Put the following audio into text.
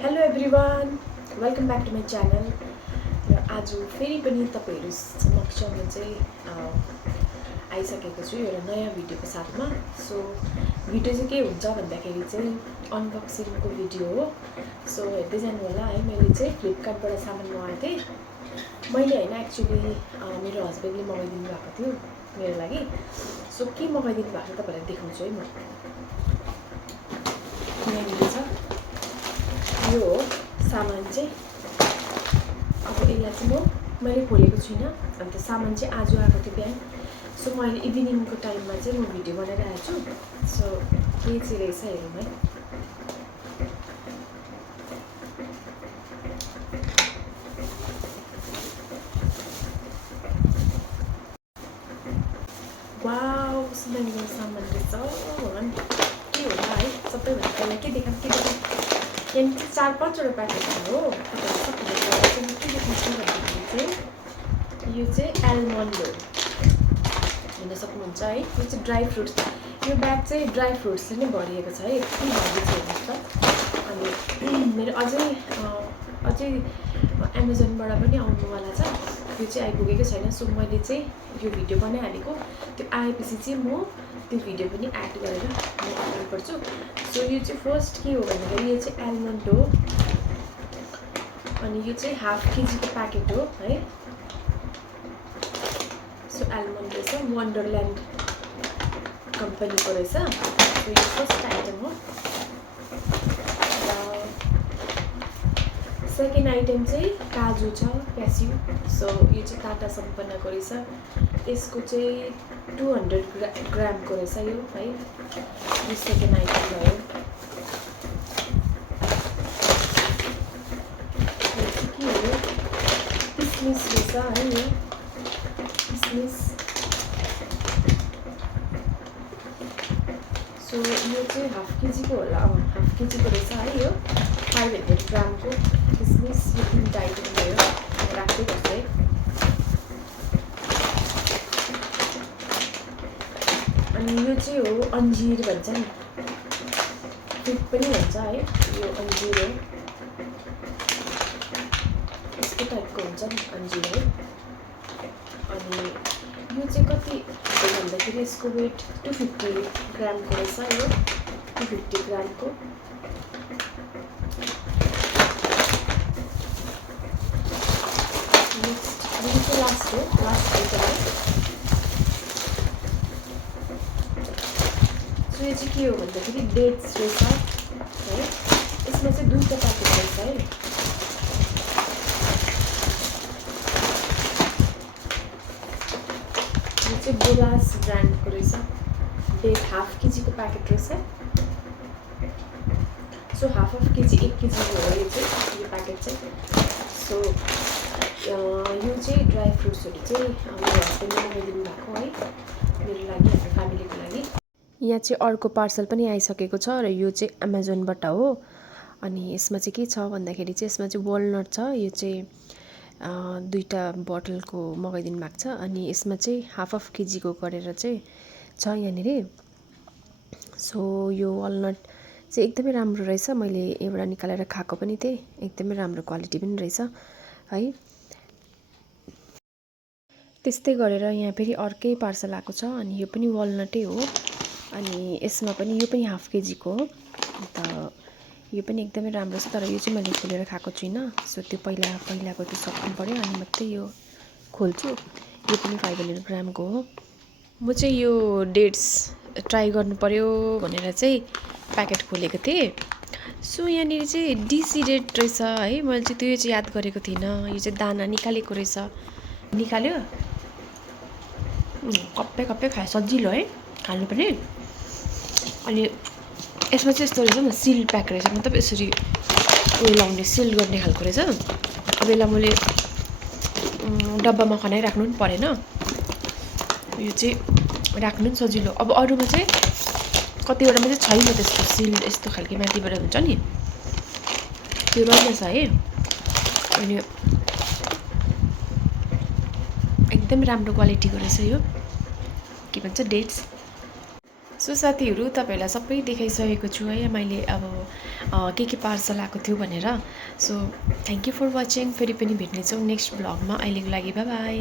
Hello everyone, welcome back to my channel. र आज फेरि पनि तपाईँहरू समक्ष म चाहिँ आइसकेको छु एउटा नयाँ भिडियोको साथमा। सो भिडियो चाहिँ के हुन्छ भन्दाखेरि चाहिँ अनबक्सिङको भिडियो हो। सो हेर्दै जानु होला है। मैले चाहिँ फ्लिपकार्टबाट सामान मगाएको थिएँ। मैले होइन, एक्चुअली मेरो हस्बेन्डले मगाइदिनु भएको थियो मेरो लागि। सो के मगाइदिनु भएको छ तपाईँलाई देखाउँछु है म। यहाँनिर छ, यो हो सामान चाहिँ। अब यसलाई चाहिँ मैले खोलेको छुइनँ, अन्त सामान चाहिँ आज आएको थियो बिहान। सो मैले इभिनिङको टाइममा चाहिँ म भिडियो बनाइरहेको छु। सो के चाहिँ रहेछ हेरौँ है। वाउ, कस्तो दामीको सामान रहेछ भगवान्। के होला है, सबैभन्दा पहिला के देखाउँ यहाँनिर चाहिँ 4-5वटा प्याकेट हो। तपाईँहरू के देखाउँछु भन्दाखेरि चाहिँ यो चाहिँ आलमन्ड हो, हेर्न सक्नुहुन्छ है। यो चाहिँ ड्राई फ्रुट्स। यो ब्याग चाहिँ ड्राई फ्रुट्सले नै भरिएको छ है, यति भरि छ हेर्नुहोस् त। अनि मेरो अझै एमाजोनबाट पनि आउनुवाला छ। यो चाहिँ आइपुगेकै छैन। सो मैले चाहिँ यो भिडियो बनाइहालेको, त्यो आएपछि चाहिँ म त्यो भिडियो पनि एड गरेर म अपलोड गर्छु। सो यो चाहिँ फर्स्ट के हो भन्दाखेरि यो चाहिँ आलमन्ड हो। अनि यो चाहिँ हाफ केजीको प्याकेट हो है। सो आलमन्ड रहेछ, वन्डरल्यान्ड कम्पनीको रहेछ। सो यो फर्स्ट आइटम हो। र सेकेन्ड आइटम चाहिँ काजु छ, क्यास्यु। सो यो चाहिँ टाटा सम्पन्नको रहेछ। यसको चाहिँ 200 ग्रामको रहेछ यो है। यो सेकेन्ड आइटम भयो। यो चाहिँ के हो, किसमिस रहेछ है। यो किसमिस। सो यो चाहिँ हाफ केजीको होला, हाफ केजीको रहेछ है। यो 500 ग्रामको किसमिस। यो 3टा आइटम भयो, राख्दै गर्छु है। अनि यो चाहिँ हो अन्जिर भन्छ नि, फ्रुट पनि भन्छ है। यो अन्जिर हो, यस्तो टाइपको हुन्छ नि अन्जिर है। अनि यो चाहिँ कति भन्दाखेरि यसको वेट 250 ग्रामको रहेछ। यो 250 ग्रामको। नेक्स्ट यो चाहिँ लास्ट हो, लास्ट आइटम हो। सो यो चाहिँ के हो भन्दाखेरि डेट्स रहेछ है। यसमा चाहिँ 2टा प्याकेट रहेछ है। यो चाहिँ बोलास ब्रान्डको रहेछ। डेट हाफ केजीको प्याकेट रहेछ। सो हाफ केजी 1 केजीको हो यो चाहिँ, यो प्याकेट चाहिँ। सो यो चाहिँ ड्राई फ्रुट्सहरू चाहिँ मेरो हस्बेन्डले मगाइदिनु भएको है, मेरो लागि, हाम्रो फ्यामिलीको लागि। यहाँ चाहिँ अर्को पार्सल पनि आइसकेको छ र यो चाहिँ एमाजोनबाट हो। अनि यसमा चाहिँ के छ भन्दाखेरि चाहिँ यसमा चाहिँ वालनट छ। यो चाहिँ 2टा बोतलको मगाइदिनु भएको छ। अनि यसमा चाहिँ हाफ केजीको गरेर चाहिँ छ यहाँनिर। सो यो वालनट चाहिँ एकदमै राम्रो रहेछ। मैले एउटा निकालेर खाएको पनि थिएँ, एकदमै राम्रो क्वालिटी पनि रहेछ है। त्यस्तै गरेर यहाँ फेरि अर्कै पार्सल आएको छ। अनि यो पनि वालनटै हो। अनि यसमा पनि यो पनि हाफ केजीको हो। अन्त यो पनि एकदमै राम्रो छ, तर यो चाहिँ मैले खोलेर खाएको छुइनँ। सो त्यो पहिलाको त्यो सक्नु पऱ्यो, अनि मात्रै यो खोल्छु। यो पनि 500 ग्रामको हो। म चाहिँ यो डेट्स ट्राई गर्नु पऱ्यो भनेर चाहिँ प्याकेट खोलेको थिएँ। सो यहाँनिर चाहिँ डिसिडेड रहेछ है। मैले चाहिँ त्यो चाहिँ याद गरेको थिइनँ। यो चाहिँ दाना निकालेको रहेछ। निकाल्यो, कप्पै कप्पै खायो, सजिलो है खानु पनि। अनि यसमा चाहिँ यस्तो रहेछ नि, सिल प्याक रहेछ, मतलब यसरी उयो लाउने, सिल गर्ने खालको रहेछ। अब यसलाई मैले डब्बामा खनाइराख्नु पनि परेन। यो चाहिँ राख्नु पनि सजिलो। अब अरूमा चाहिँ कतिवटामा चाहिँ छैन त्यस्तो सिल, यस्तो खालको माथिबाट हुन्छ नि, त्यो रहेछ है। अनि एकदम राम्रो क्वालिटीको रहेछ यो, के भन्छ, डेट्स। सो साथीहरू तपाईँहरूलाई सबै देखाइसकेको छु है मैले अब के पार्सल आएको थियो भनेर। So thank you for watching. फेरि पनि भेट्नेछौँ नेक्स्ट भ्लगमा। अहिलेको लागि बाई बाई।